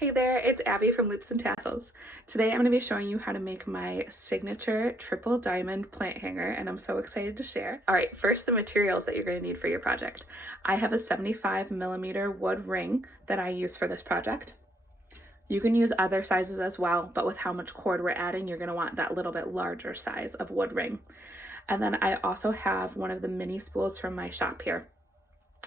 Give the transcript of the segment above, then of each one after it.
Hey there, it's Abby from Loops and Tassels. Today I'm going to be showing you how to make my signature triple diamond plant hanger, and I'm so excited to share. All right, first the materials that you're going to need for your project. I have a 75mm wood ring that I use for this project. You can use other sizes as well, but with how much cord we're adding, you're going to want that little bit larger size of wood ring. And then I also have one of the mini spools from my shop here,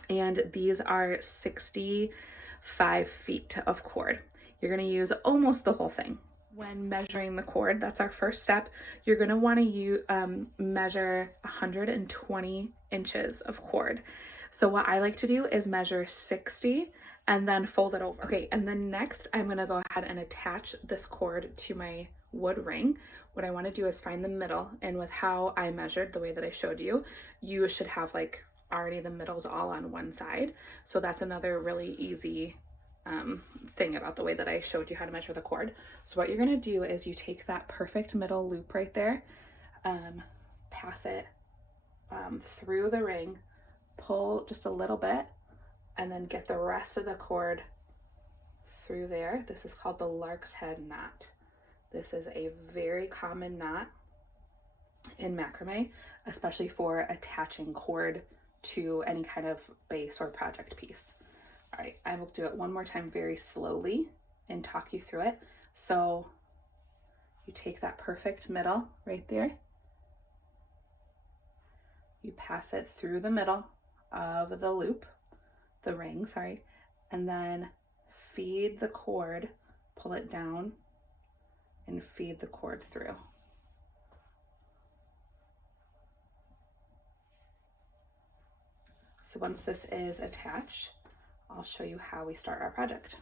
and these are 65 feet of cord. You're going to use almost the whole thing. When measuring the cord, that's our first step. You're going to want to measure 120 inches of cord. So what I like to do is measure 60 and then fold it over. Okay, and then next I'm going to go ahead and attach this cord to my wood ring. What I want to do is find the middle, and with how I measured the way that I showed you, you should have like already the middle's all on one side. So that's another really easy thing about the way that I showed you how to measure the cord. So what you're going to do is you take that perfect middle loop right there, pass it through the ring, pull just a little bit, and then get the rest of the cord through there. This is called the lark's head knot. This is a very common knot in macrame, especially for attaching cord to any kind of base or project piece. All right, I will do it one more time very slowly and talk you through it. So you take that perfect middle right there, you pass it through the middle of the loop, the ring, sorry, and then feed the cord, pull it down and feed the cord through. So once this is attached, I'll show you how we start our project.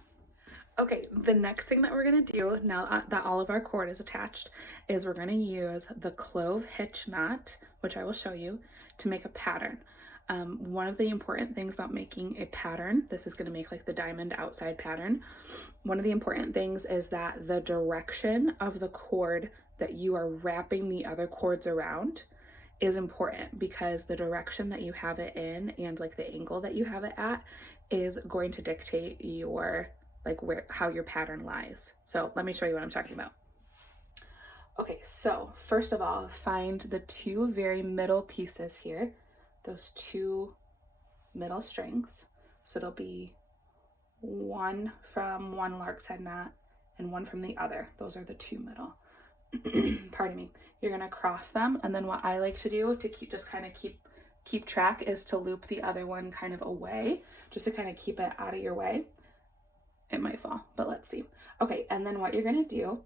Okay, the next thing that we're gonna do now that all of our cord is attached is we're gonna use the clove hitch knot, which I will show you, to make a pattern. One of the important things about making a pattern, this is gonna make like the diamond outside pattern. One of the important things is that the direction of the cord that you are wrapping the other cords around is important, because the direction that you have it in and like the angle that you have it at is going to dictate your how your pattern lies. So let me show you what I'm talking about. Okay, so first of all, find the two very middle pieces here, those two middle strings. So it'll be one from one lark's head knot and one from the other. Those are the two middle. Pardon me. You're gonna cross them, and then what I like to do to keep track is to loop the other one kind of away, just to kind of keep it out of your way. It might fall, but let's see. Okay, and then what you're gonna do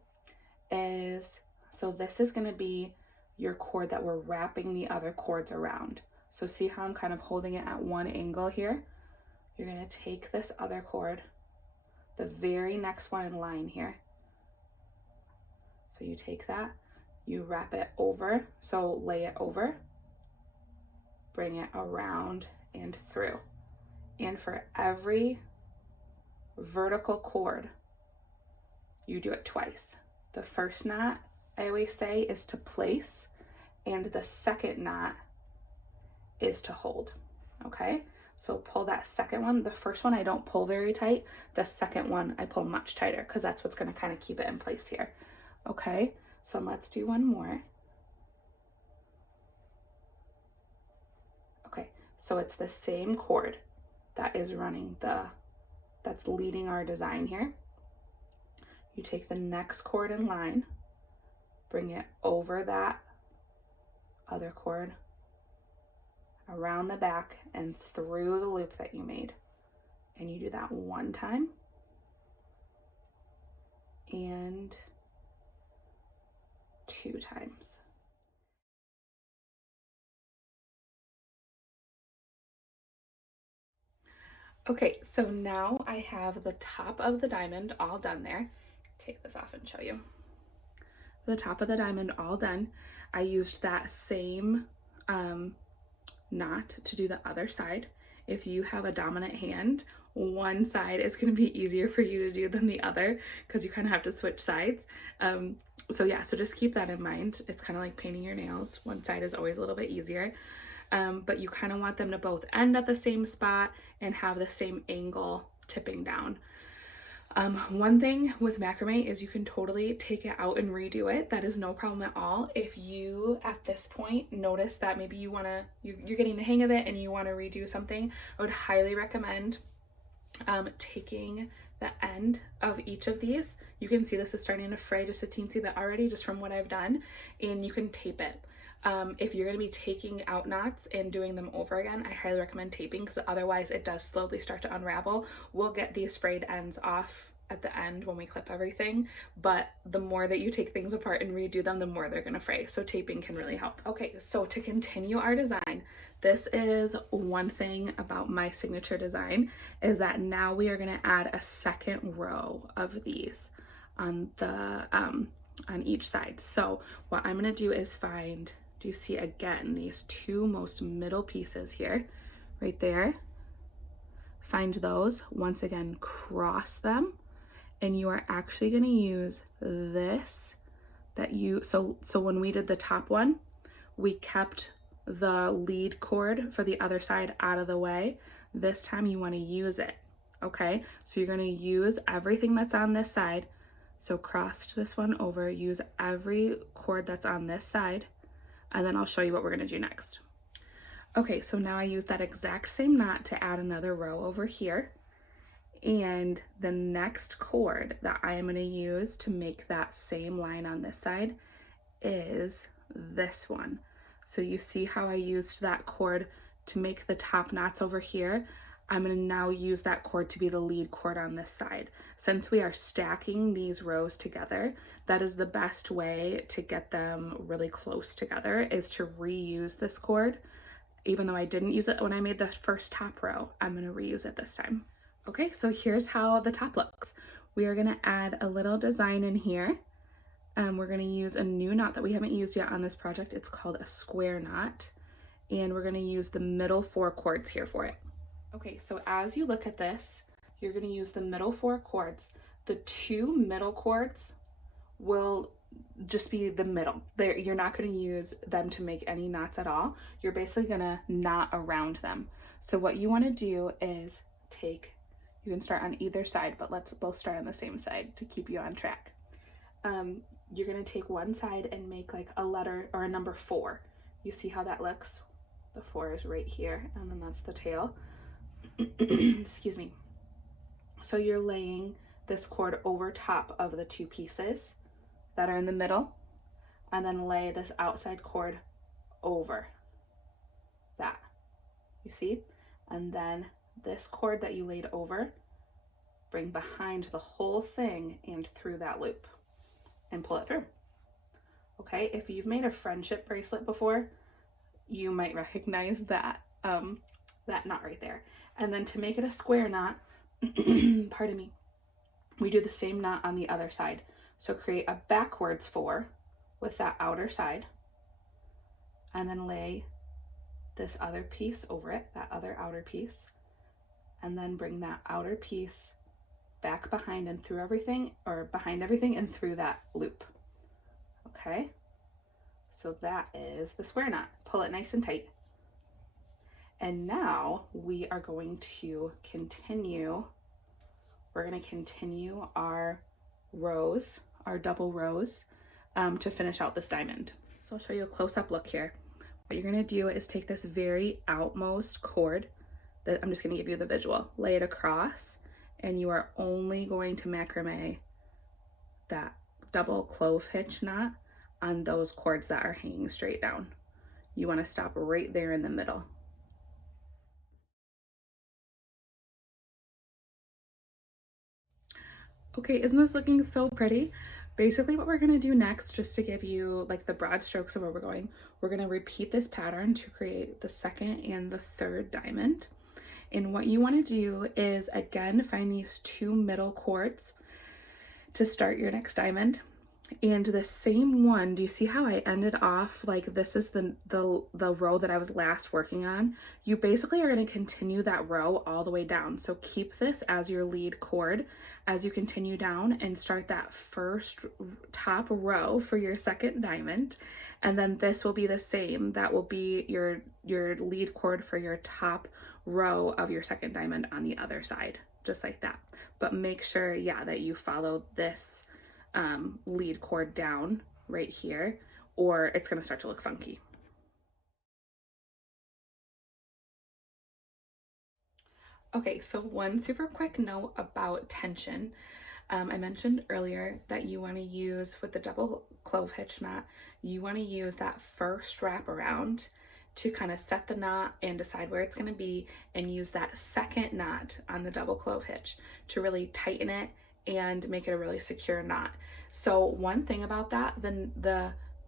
is, so this is gonna be your cord that we're wrapping the other cords around. So see how I'm kind of holding it at one angle here? You're gonna take this other cord, the very next one in line here. So you take that, you wrap it over, so lay it over, bring it around and through. And for every vertical cord, you do it twice. The first knot, I always say, is to place, and the second knot is to hold, okay? So pull that second one. The first one I don't pull very tight. The second one I pull much tighter, because that's what's gonna kind of keep it in place here. Okay, so let's do one more. Okay, so it's the same cord that is running that's leading our design here. You take the next cord in line, bring it over that other cord, around the back and through the loop that you made. And you do that one time and two times. Okay, so now I have the top of the diamond all done there. Take this off and show you. The top of the diamond all done. I used that same knot to do the other side. If you have a dominant hand, one side is going to be easier for you to do than the other, because you kind of have to switch sides. So yeah, so just keep that in mind. It's kind of like painting your nails. One side is always a little bit easier. But you kind of want them to both end at the same spot and have the same angle tipping down. One thing with macrame is you can totally take it out and redo it. That is no problem at all. If you at this point notice that maybe you're getting the hang of it and you want to redo something, I would highly recommend taking the end of each of these. You can see this is starting to fray just a teensy bit already just from what I've done, and you can tape it. If you're going to be taking out knots and doing them over again, I highly recommend taping, because otherwise it does slowly start to unravel. We'll get these frayed ends off at the end when we clip everything, but the more that you take things apart and redo them, the more they're going to fray. So taping can really help. Okay, so to continue our design, this is one thing about my signature design, is that now we are going to add a second row of these on the on each side. So what I'm going to do is find, do you see again these two most middle pieces here, right there? Find those, once again cross them, and you are actually going to use this that you, so when we did the top one, we kept the lead cord for the other side out of the way. This time you want to use it. Okay, so you're going to use everything that's on this side. So cross this one over, use every cord that's on this side, and then I'll show you what we're going to do next. Okay, so now I use that exact same knot to add another row over here. And the next cord that I am going to use to make that same line on this side is this one. So you see how I used that cord to make the top knots over here? I'm going to now use that cord to be the lead cord on this side. Since we are stacking these rows together, that is the best way to get them really close together, is to reuse this cord. Even though I didn't use it when I made the first top row, I'm going to reuse it this time. Okay, so here's how the top looks. We are going to add a little design in here. We're going to use a new knot that we haven't used yet on this project. It's called a square knot, and we're going to use the middle 4 cords here for it. Okay, so as you look at this, you're going to use the middle 4 cords. The 2 middle cords will just be the middle. You're not going to use them to make any knots at all. You're basically going to knot around them. So what you want to do is take, you can start on either side, but let's both start on the same side to keep you on track. You're going to take one side and make like a letter or a number 4. You see how that looks? The 4 is right here, and then that's the tail. Excuse me. So you're laying this cord over top of the 2 pieces that are in the middle, and then lay this outside cord over that. You see? And then this cord that you laid over, bring behind the whole thing and through that loop and pull it through. Okay, if you've made a friendship bracelet before, you might recognize that that knot right there. And then to make it a square knot, pardon me, we do the same knot on the other side. So create a backwards 4 with that outer side, and then lay this other piece over it, that other outer piece, and then bring that outer piece back behind and through everything, or behind everything and through that loop. Okay, so that is the square knot. Pull it nice and tight. And now we are going to continue, we're going to continue our rows, our double rows, to finish out this diamond. So I'll show you a close-up look here. What you're going to do is take this very outmost cord, that I'm just going to give you the visual, lay it across, and you are only going to macrame that double clove hitch knot on those cords that are hanging straight down. You want to stop right there in the middle. Okay, isn't this looking so pretty? Basically what we're gonna do next, just to give you like the broad strokes of where we're gonna repeat this pattern to create the second and the third diamond. And what you wanna do is, again, find these 2 middle cords to start your next diamond. And the same one, do you see how I ended off like this is the row that I was last working on? You basically are going to continue that row all the way down. So keep this as your lead cord as you continue down and start that first top row for your second diamond. And then this will be the same. That will be your lead cord for your top row of your second diamond on the other side. just like that. But make sure, yeah, that you follow this lead cord down right here, or it's going to start to look funky. Okay, so one super quick note about tension. I mentioned earlier that you want to use, with the double clove hitch knot, you want to use that first wrap around to kind of set the knot and decide where it's going to be, and use that second knot on the double clove hitch to really tighten it and make it a really secure knot. So one thing about that, then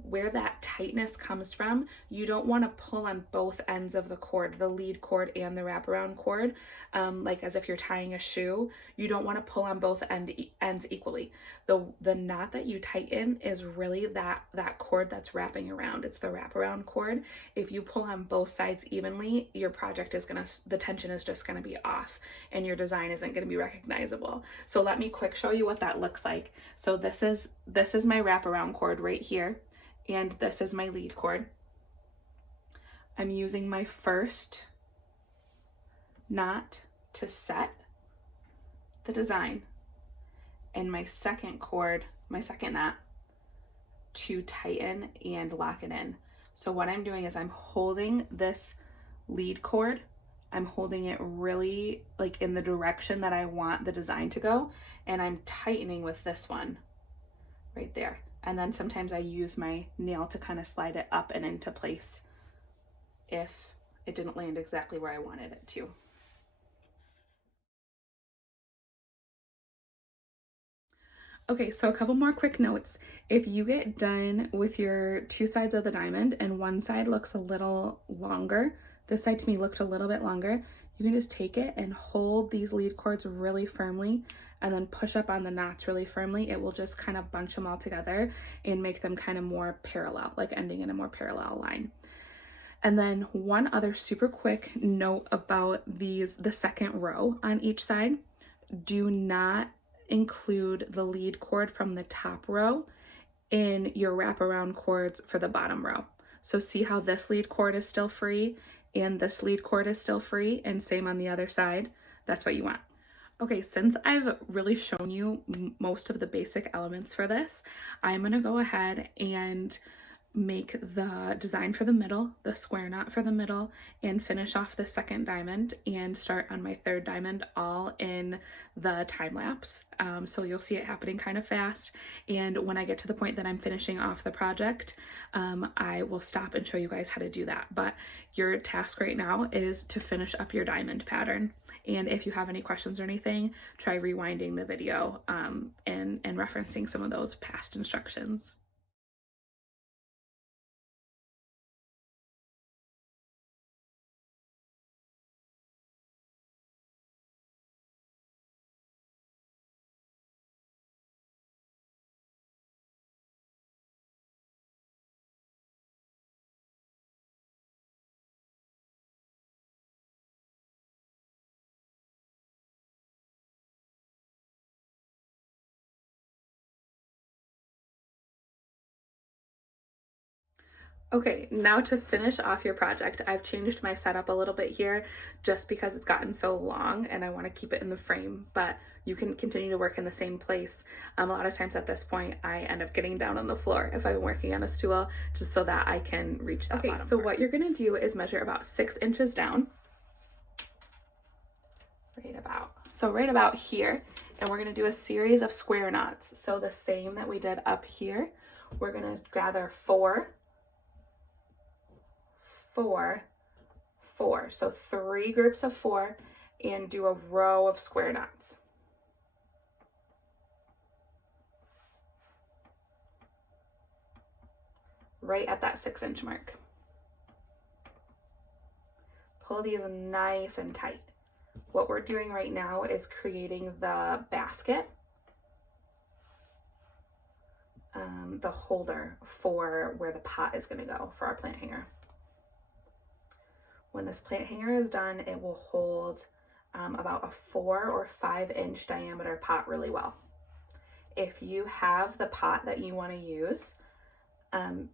where that tightness comes from, you don't want to pull on both ends of the cord, the lead cord and the wraparound cord, like as if you're tying a shoe. You don't want to pull on both ends equally. The knot that you tighten is really that cord that's wrapping around. It's the wraparound cord. If you pull on both sides evenly, your project is the tension is just gonna be off, and your design isn't gonna be recognizable. So let me quick show you what that looks like. So this is my wraparound cord right here, and this is my lead cord. I'm using my first knot to set the design, and my second knot to tighten and lock it in. So what I'm doing is I'm holding this lead cord, I'm holding it really like in the direction that I want the design to go, and I'm tightening with this one right there. And then sometimes I use my nail to kind of slide it up and into place if it didn't land exactly where I wanted it to. Okay, so a couple more quick notes. If you get done with your two sides of the diamond and one side looks a little longer, this side to me looked a little bit longer, you can just take it and hold these lead cords really firmly and then push up on the knots really firmly. It will just kind of bunch them all together and make them kind of more parallel, like ending in a more parallel line. And then one other super quick note about the second row on each side: do not include the lead cord from the top row in your wraparound cords for the bottom row. So see how this lead cord is still free and this lead cord is still free, and same on the other side. That's what you want. Okay, since I've really shown you most of the basic elements for this, I'm gonna go ahead and make the design for the middle, the square knot for the middle, and finish off the second diamond and start on my third diamond, all in the time lapse. So you'll see it happening kind of fast. And when I get to the point that I'm finishing off the project, I will stop and show you guys how to do that. But your task right now is to finish up your diamond pattern. And if you have any questions or anything, try rewinding the video and referencing some of those past instructions. Okay, now to finish off your project, I've changed my setup a little bit here just because it's gotten so long and I want to keep it in the frame, but you can continue to work in the same place. A lot of times at this point, I end up getting down on the floor if I'm working on a stool, just so that I can reach that bottom part. What you're gonna do is measure about 6 inches down, right about here, and we're gonna do a series of square knots. So the same that we did up here, we're gonna gather 4, 4, 4. So 3 groups of 4 and do a row of square knots. Right at that 6-inch mark. Pull these nice and tight. What we're doing right now is creating the basket, the holder for where the pot is going to go for our plant hanger. When this plant hanger is done, it will hold about a 4 or 5-inch diameter pot really well. If you have the pot that you want to use,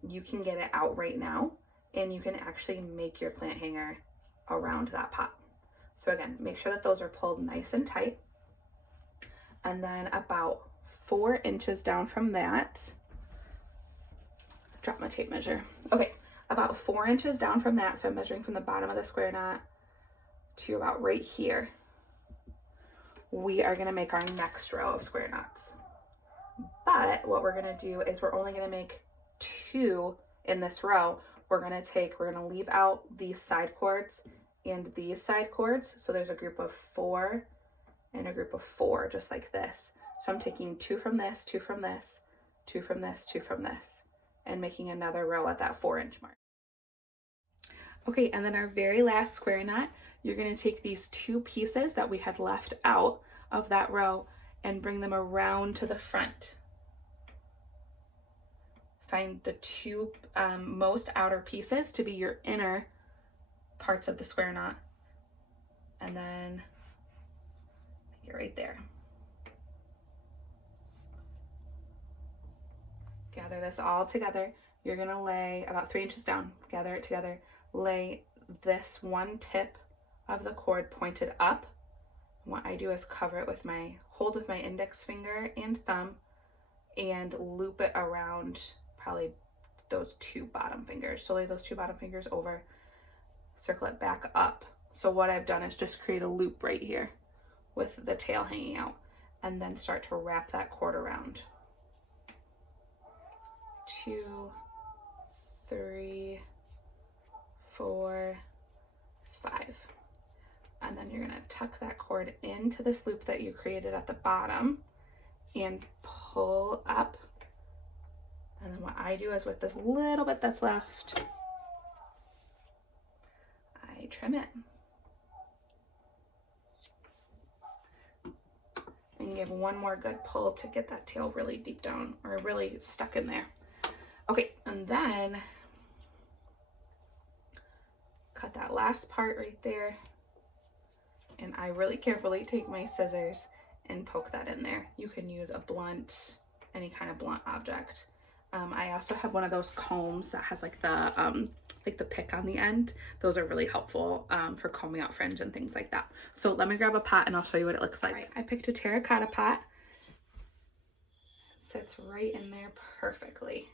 you can get it out right now and you can actually make your plant hanger around that pot. So again, make sure that those are pulled nice and tight. And then about 4 inches down from that, drop my tape measure. Okay, about 4 inches down from that, so I'm measuring from the bottom of the square knot to about right here, we are gonna make our next row of square knots. But what we're gonna do is we're only gonna make 2 in this row. We're gonna leave out these side cords and these side cords. So there's a group of 4 and a group of 4, just like this. So I'm taking 2 from this, 2 from this, 2 from this, 2 from this, and making another row at that 4-inch mark. Okay, and then our very last square knot, you're gonna take these 2 pieces that we had left out of that row and bring them around to the front. Find the 2 most outer pieces to be your inner parts of the square knot, and then you're right there. Gather this all together. You're gonna lay about 3 inches down, gather it together, lay this one tip of the cord pointed up. What I do is cover it with hold with my index finger and thumb and loop it around probably those 2 bottom fingers. So lay those 2 bottom fingers over, circle it back up. So what I've done is just create a loop right here with the tail hanging out, and then start to wrap that cord around. 2, 3, 4, 5. And then you're gonna tuck that cord into this loop that you created at the bottom and pull up. And then what I do is with this little bit that's left, I trim it. And give one more good pull to get that tail really deep down, or really stuck in there. Okay, and then cut that last part right there. And I really carefully take my scissors and poke that in there. You can use a blunt, any kind of blunt object. I also have one of those combs that has like the pick on the end. Those are really helpful for combing out fringe and things like that. So let me grab a pot and I'll show you what it looks like. Right, I picked a terracotta pot. It sits right in there perfectly.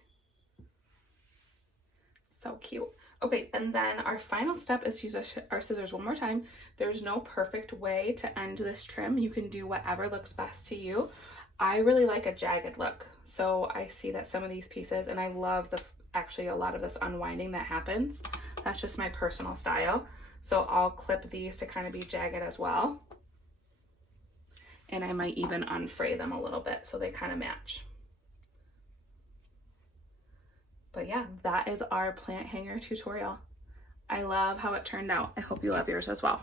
So cute. Okay, and then our final step is to use our scissors one more time. There's no perfect way to end this trim. You can do whatever looks best to you. I really like a jagged look. So I see that some of these pieces, and I love actually a lot of this unwinding that happens. That's just my personal style. So I'll clip these to kind of be jagged as well. And I might even unfray them a little bit so they kind of match. But yeah, that is our plant hanger tutorial. I love how it turned out. I hope you love yours as well.